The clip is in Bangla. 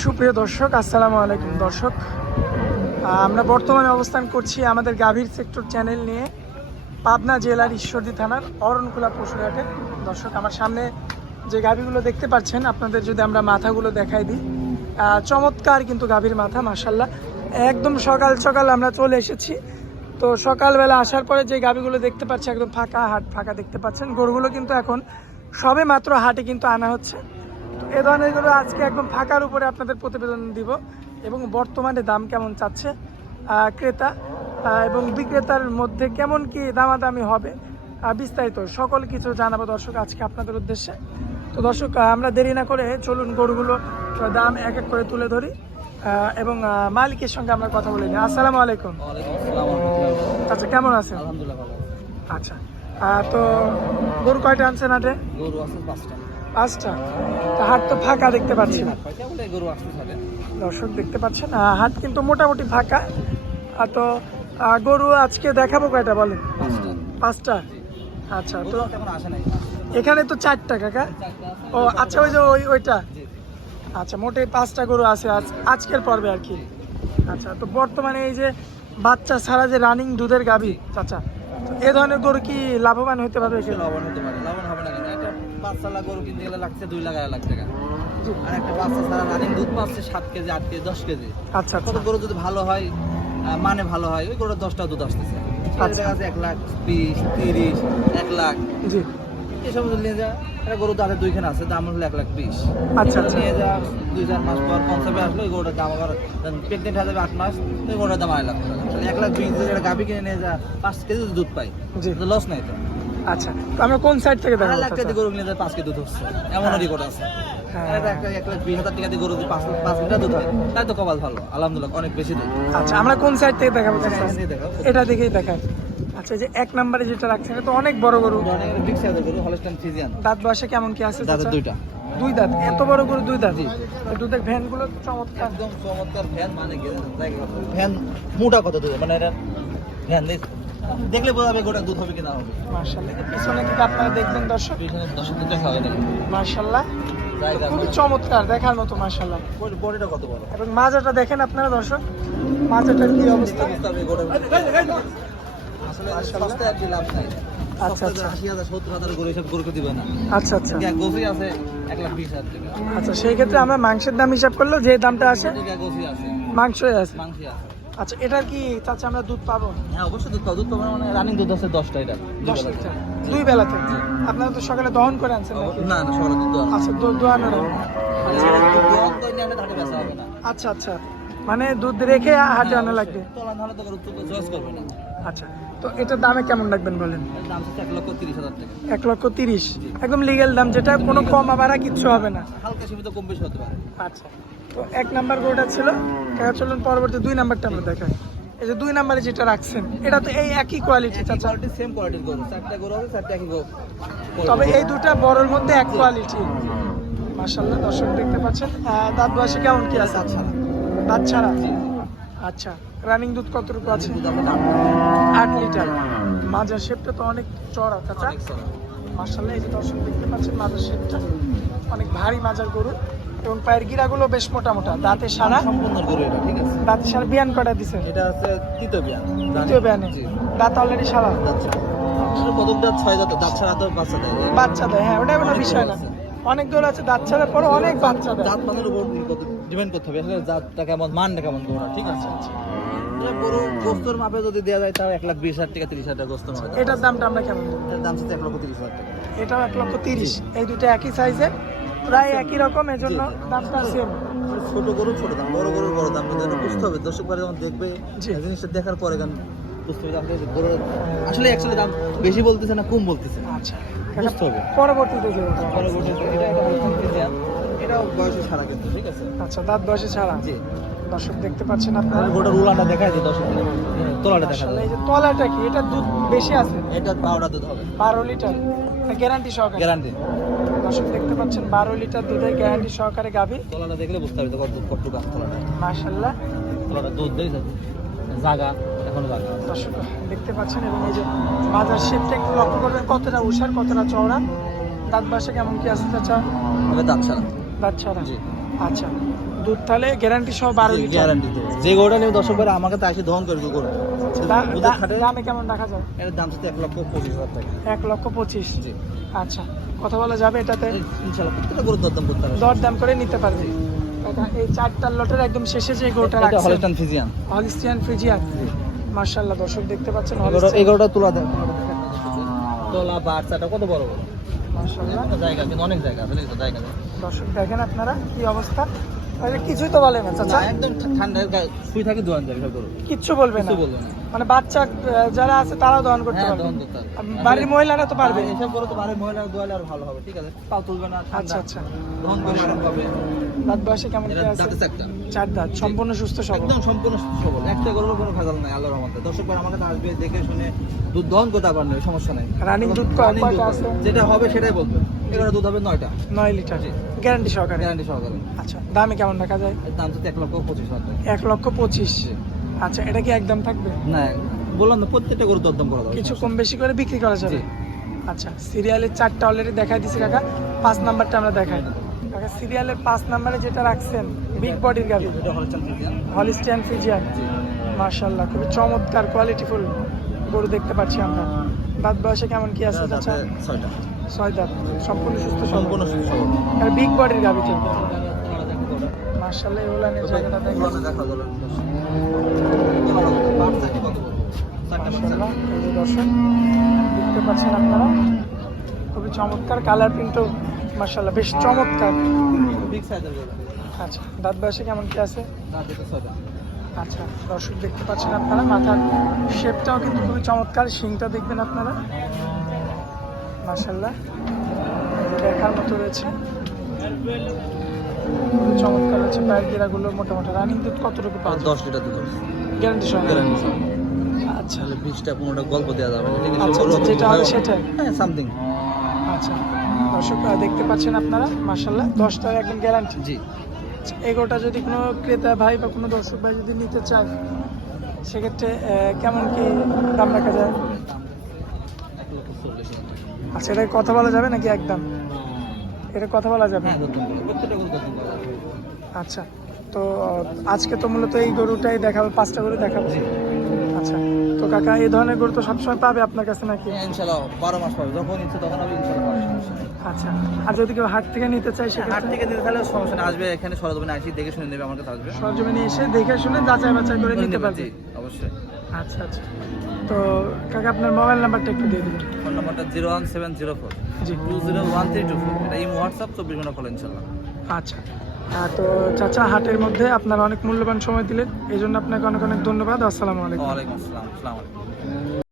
সুপ্রিয় দর্শক, আসসালামু আলাইকুম। দর্শক, আমরা বর্তমানে অবস্থান করছি আমাদের গাভীর সেক্টর চ্যানেল নিয়ে পাবনা জেলার ঈশ্বরদী থানার অরণখোলা পশুরহাটে। দর্শক, আমার সামনে যে গাভীগুলো দেখতে পাচ্ছেন, আপনাদের যদি আমরা মাথাগুলো দেখাই দিই, চমৎকার কিন্তু গাভীর মাথা, মাশাল্লাহ। একদম সকাল সকাল আমরা চলে এসেছি। তো সকালবেলা আসার পরে যে গাভীগুলো দেখতে পাচ্ছি, একদম ফাঁকা হাট, ফাঁকা দেখতে পাচ্ছেন। গরুগুলো কিন্তু এখন সবে মাত্র হাটে কিন্তু আনা হচ্ছে। তো এ ধরনের গরু আজকে একদম ফাঁকার উপরে আপনাদের প্রতিবেদন দিব এবং বর্তমানে দাম কেমন চাচ্ছে ক্রেতা এবং বিক্রেতার মধ্যে কেমন কি দামাদামি হবে, বিস্তারিত সকল কিছু জানাবো দর্শক আজকে আপনাদের উদ্দেশ্যে। তো দর্শক, আমরা দেরি না করে চলুন গরুগুলো দাম এক এক করে তুলে ধরি এবং মালিকের সঙ্গে আমরা কথা বলে নিই। আসসালামু আলাইকুম। আচ্ছা, কেমন আছেন? আচ্ছা, তো গরু কয়টা আনছেন হাটে? গরু আছে পাঁচটা। তা হাট তো ফাঁকা দেখতে পাচ্ছি না গরু আসতে থাকে। দর্শক, দেখতে পাচ্ছেন হাট কিন্তু মোটামুটি ফাঁকা। তো গরু আজকে দেখাবো কয়টা বলেন? পাঁচটা। আচ্ছা, তো এখন আসে নাই। এখানে তো চারটা কাকা। ও আচ্ছা, ওই যে ওইটা। আচ্ছা, মোটে পাঁচটা গরু আছে আজকের পর্বে আর কি। আচ্ছা, তো বর্তমানে এই যে বাচ্চা ছাড়া যে রানিং দুধের গাভী, চাচা, এ ধরনের গরু কি লাভবান হতে পারবে? লাভবান হতে পারে। লাভবান হবে না কেন? একটা বাচ্চালা গরু কিনতে গেলে লাগছে 2 লাখ টাকা, আর একটা বাচ্চা ছাড়া রানিং দুধ পাচ্ছে 7 কেজি 8 কেজি 10 কেজি। আচ্ছা, কত গরু যদি ভালো হয়, মানে ভালো হয়, ওই গরুর 10টা দুধ আসতেছে। আচ্ছা, আছে 1,20,000, 30, 1 লাখ। জি, এসব নিয়ে যা একটা গরু তাদের 2খান আছে, দাম হলো 1,20,000। আচ্ছা, আচ্ছা, নিয়ে যা 2-4 মাস পর কনসেপ্টে আসলো, ওই গরুটার দাম আবার প্রেগনেন্ট হয়ে যাবে 8 মাস, ওই গরুটার দাম 2.5 লাখ। 1,20,000 একটা গাভী কিনে নিয়ে যা 5 কেজি দুধ পাই, জি, লস নাই তো। আচ্ছা, তো আমরা কোন সাইড থেকে দেখাবো? 1 লাখ টাকা দিয়ে গরু কিনে যায় 5 কেজি দুধ হচ্ছে, এমনও রেকর্ড আছে। আর একটা 1,20,000 টাকা দিয়ে গরু যদি 5 লিটার দুধ হয়, তাই তো কপাল ভালো, আলহামদুলিল্লাহ, অনেক বেশি দুধ। আচ্ছা, আমরা কোন সাইড থেকে দেখাবো? দেখো, এটা দেখেই দেখাই। আচ্ছা, যে এক নম্বরে যেটা রাখছেন, এটা তো অনেক বড় গরু। বিগ সাইজের গরু, হলস্টাইন ফ্রিজিয়ান। দাঁত বয়সে কেমন কি আছে? দাঁতের চাচা? 2টা। দুই দাঁত? এত বড় গরু দুই দাঁত? দুধের ভ্যান গুলো চমৎকার, একদম চমৎকার ভ্যান, মানে ভ্যান মোটা কত দুধ, মানে এটা ভ্যান দেখলে বোঝা যাবে গোটা দুধ হবে কিনা হবে। মাশাআল্লাহ। পিছনে কিন্তু আপনারা দেখবেন দর্শক, দর্শক দুধটা খাওয়া যায় মাশাআল্লাহ, জায়গা খুবই চমৎকার, দেখার মতো মাশাআল্লাহ। বডিটা কত বড়, এবং মাজাটা দেখেন আপনারা দর্শক, মাজাটার কি অবস্থা। আসলে সস্তা একটি লাভ নাই। আচ্ছা, আচ্ছা, 80,000 70,000 গরু এসব গরুকে দিবে না। আচ্ছা, আচ্ছা, এক গোছই আছে 1,20,000 টাকা। আচ্ছা, সেই ক্ষেত্রে আমরা মাংসের দাম হিসাব করলেও যে দামটা আসে, এক গোছই আছে, মাংসই আছে। মাংসই আছে। আচ্ছা, এটার কি চাচা আমরা দুধ পাবো? হ্যাঁ, অবশ্যই দুধ পাবো। দুধ পাবো মানে রানিং দুধ আছে 10টা, এটা 10 লিটার দুই বেলাতে? আপনারা তো সকালে দহন করে আনছেন নাকি? না না, সকালে দুধ দেওয়া আচ্ছা, দোয়ানো না। হবে না। আচ্ছা, আচ্ছা, মানে দুধ রেখে হাটে আনা লাগবে। তোলা ধানে তো গরু চয়েস করবে না। আচ্ছা, তো এটার দামে কেমন রাখবেন বলেন? এর দাম হচ্ছে 1,30,000 টাকা। 1,30,000, একদম লিগেল দাম, যেটা কোনো কম বাড়া কিচ্ছু হবে না। হালকা সীমিত কম বেশি হতে পারে। আচ্ছা, তো এক নাম্বার গরুটা ছিল, চলুন পরবর্তী 2 নাম্বারটা আমরা দেখাই। এই যে 2 নাম্বারে যেটা রাখছেন, এটা তো এই একই কোয়ালিটি চাচা? কোয়ালিটি সেম কোয়ালিটির গরু, 4টা গরু হবে, 4টা একই গরু, তবে এই দুটা বড়র মধ্যে এক কোয়ালিটি। মাশাআল্লাহ, দর্শক দেখতে পাচ্ছেন। দাঁত বয়সে কেমন কি আছে? দাঁত ছাড়া। আচ্ছা, রানিং দুধ কতটুকু আছে? দুধ আমরা 8 লিটার। মাজার শেপটা তো অনেক চড়া চাচা, মাশাআল্লাহ। এই যে দর্শক দেখতে পাচ্ছেন, মাজার শেপটা অনেক ভারী মাজার গরু এবং পায়ের গিরাগুলো বেশ মোটা মোটা। দাঁতে সারা, সম্পূর্ণ গরু এটা, ঠিক আছে। দাঁতে সারা। বিয়ান কটা দিছে? এটা হচ্ছে তৃতীয় বিয়ান। দ্বিতীয় বিয়ানে দাঁত অলরেডি সারা। আসলে প্রথম দাঁত 6 দাঁত, দাঁত ছাড়া তো বাচ্চা দেয়। বাচ্চা দেয়, হ্যাঁ, ওটা কোনো বিষয় না। অনেক দূর আছে দাঁত ছাড়ার পরে অনেক বাচ্চা দেয়। জাত মানের উপর ডিপেন্ড করতে হবে, আসলে জাতটা কেমন, মানটা কেমন গরু, ঠিক আছে। গরু গোস্তর মাপে যদি দেওয়া যায়, তাও 1,20,000 টাকা 30,000 টাকা গোস্ত মাপে। এটার দামটা আমরা কেমন দেবো? এটার দাম হচ্ছে 1,30,000 টাকা। এটাও 1,30,000। এই দুটো একই সাইজের, প্রায় একই রকম, এজন্য দামটা সেম। ছোট গরু ছোট দাম, বড় গরুর বড় দাম, কিন্তু এটা বুঝতে হবে। দর্শক ভাই যখন দেখবে জিনিসটা দেখার পরে গান বুঝতে হবে যে গরু আসলে অ্যাকচুয়ালি দাম বেশি বলতেছে না কম বলতেছে। আচ্ছা, বুঝতে হবে। পরবর্তীতে যে এটাও বয়সে ছাড়া কিন্তু, ঠিক আছে। আচ্ছা, দাঁত বয়সে ছাড়া। জি, দর্শক দেখতে পাচ্ছেন আপনারা, গোটার উলানটা দেখায় যে দর্শক তোলাটা দেখা আসলে যায়। এই যে তলাটা কি, এটা দুধ বেশি আছে? এটা 12টা দুধ হবে, 12 লিটার গ্যারান্টি সহকারে। গ্যারান্টি। দর্শক দেখতে পাচ্ছেন 12 লিটার দুধের গ্যারান্টি সহকারে গাভী। তোলাটা দেখলে বুঝতে হবে কত দুধ, কত গাছ তোলাটা। মাশাআল্লাহ, তোলাটা দুধ দেয় জাগা, এখন জাগা। দর্শক দেখতে পাচ্ছেন। এবং এই যে মাজার শেপটা একটু লক্ষ্য করবেন, কতটা উষার, কতটা চওড়া। দাঁত বয়সে কেমন কি আছে চাচা? দাঁত ছাড়া। দাঁত ছাড়া। জি। আচ্ছা, দুধ তাহলে গ্যারান্টি সহ 12 লিটার। গ্যারান্টি দেবো। যে গরুটা নেবে দর্শক ভাই আমাকে তো এসে দহন করে গরু। দুধের খাটে দামে কেমন রাখা যায়? এর দাম হচ্ছে 1,25,000 টাকা। 1,25,000। জি। আচ্ছা, কথা বলা যাবে এটাতে? ইনশাআল্লাহ প্রত্যেকটা গরুর দরদাম করতে হবে। দরদাম করে নিতে পারবে। এটা এই 4টা লটের একদম শেষে যে গরুটা এটা রাখছেন হলস্টাইন ফ্রিজিয়ান। Holstein Friesian. মাশাআল্লাহ দর্শক দেখতে পাচ্ছেন এই গরুটা তোলা দেয়। তোলা বাচ্চাটা কত বড় বড়। মাশাআল্লাহ জায়গা কিন্তু অনেক জায়গা আছে দেখো জায়গা। দর্শক দেখেন আপনারা কি অবস্থা। আরে কিছুই তো বলে না চাচা, একদম ঠান্ডার গায়ে শুই থাকে দোয়ান যাবে সব গরু। কিচ্ছু বলবে না। কিছু বলবে না। মানে বাচ্চা যারা আছে তারাও দহন করতে হ্যাঁ পারবে। দহন করতে হবে। বাড়ির মহিলারা তো পারবে। এসব গরু তো বাড়ির মহিলারা দোয়ালে আর ভালো হবে, ঠিক আছে? পাল তুলবে না ঠান্ডা। আচ্ছা আচ্ছা। দহন করে আরাম পাবে। দাঁত বয়সে কেমন কি এটা আছে? দাঁতে চারটা। 4 দাঁত, সম্পূর্ণ সুস্থ সবল। একদম সম্পূর্ণ সবল। একটা গরুর কোনো ভেজাল নাই আল্লাহর রহমতে। দর্শক ভাই আমার কাছে আসবে দেখে শুনে দুধ দহন করতে পারবে, সমস্যা নাই। রানিং দুধ রানিং কয়টা দুধ আছে? যেটা হবে সেটাই বলবে। এগুলো দুধ হবে 9টা। 9 লিটার গ্যারান্টি সহকারে। গ্যারান্টি সহকারে। আচ্ছা, দামে কেমন রাখা যায়? এর দাম হচ্ছে 1,25,000 টাকা। 1,25,000। আচ্ছা, এটা কি একদম থাকবে? না বললাম না প্রত্যেকটা গরুর দরদাম করা যাবে। কিছু কম বেশি করে বিক্রি করা যাবে। জি। আচ্ছা, সিরিয়ালের 4টা অলরেডি দেখাই দিছি কাকা, 5 নাম্বারটা আমরা দেখাই। কাকা সিরিয়ালের 5 নাম্বারে যেটা রাখছেন বিগ বডির গাভি, এটা হলস্টাইন ফ্রিজিয়ান। Holstein Friesian. মাশাআল্লাহ খুবই চমৎকার কোয়ালিটিফুল গরু দেখতে পাচ্ছি আমরা। দাঁত বয়সে কেমন কি আছে চাচা? 6টা। 6 দাঁত, সম্পূর্ণ সুস্থ সবল। সম্পূর্ণ সুস্থ সবল। আর বিগ বডির গাভি তো। মাশাআল্লাহ এই উলানের জায়গাটা দেখেন। পুরানো দেখা যাবে। মাশাআল্লাহ এই যে দর্শক দেখতে পাচ্ছেন আপনারা, খুবই চমৎকার কালার প্রিন্টও মাশাআল্লাহ বেশ চমৎকার। বিগ সাইজের গরু। আচ্ছা, দাঁত বয়সে কেমন কি আছে? না দেখো 6টা। আচ্ছা দর্শক দেখতে পাচ্ছেন আপনারা, মাথার শেপটাও কিন্তু খুবই চমৎকার, শিংটা দেখবেন আপনারা মাশাআল্লাহ দেখার মতো রয়েছে, খুবই চমৎকার রয়েছে। পায়ের গিরাগুলো মোটামুটি। রানিং দুধ কতটুকু পাওয়া যায়? 10 লিটার দুধ হবে। গ্যারান্টি সহ? গ্যারান্টি সহ। আচ্ছা 20টা 15টা গল্প দেওয়া যাবে না, ঠিক আছে? আচ্ছা, গরু যেটা হবে সেটাই। হ্যাঁ সামথিং। আচ্ছা দর্শক দেখতে পাচ্ছেন আপনারা মাশাআল্লাহ 10টা একদম গ্যারান্টি। জি। এগোটা যদি কোনো ক্রেতা ভাই বা কোনো দর্শক ভাই যদি নিতে চায় সেক্ষেত্রে কেমন কি দাম রাখা যায়? 1,40,000 আচ্ছা, এটা কথা বলা যাবে নাকি একদম? এটা কথা বলা যাবে? হ্যাঁ দরদাম করবে। প্রত্যেকটা গরু দরদাম করা যাবে। আচ্ছা, তো আজকে তো মূলত এই গরুটাই দেখাবো, 5টা গরু দেখাবো। আচ্ছা, তো কাকা এই ধরনের গরু তো সবসময় পাবে আপনার কাছে নাকি? হ্যাঁ ইনশাআল্লাহ 12 মাস পাবে, যখন ইচ্ছে তখন হবে ইনশাআল্লাহ পাবে, সমস্যা নেই। আচ্ছা, আর যদি কেউ হাট থেকে নিতে চায় হাট সেক্ষেত্রে থেকে দিতে তাহলে সমস্যা নেই, আসবে এখানে সরজমিনে আসি দেখে শুনে নেবে, আমার কাছে আসবে। সরজমিনে এসে দেখে শুনে যাচাই বাছাই করে নিতে পারবে। জি অবশ্যই। আচ্ছা আচ্ছা, তো কাকা আপনার মোবাইল নাম্বারটা একটু দিয়ে দিবেন। ফোন নাম্বারটা 01704 জি 201324। এটা ইমো হোয়াটসঅ্যাপ 24 ঘন্টা খোলা ইনশাআল্লাহ। আচ্ছা, তো চাচা হাটের মধ্যে আপনার অনেক মূল্যবান সময় দিলেন, এই জন্য আপনাকে অনেক অনেক ধন্যবাদ। আসসালামু আলাইকুম। ওয়ালাইকুম আসসালাম। আসসালামু আলাইকুম।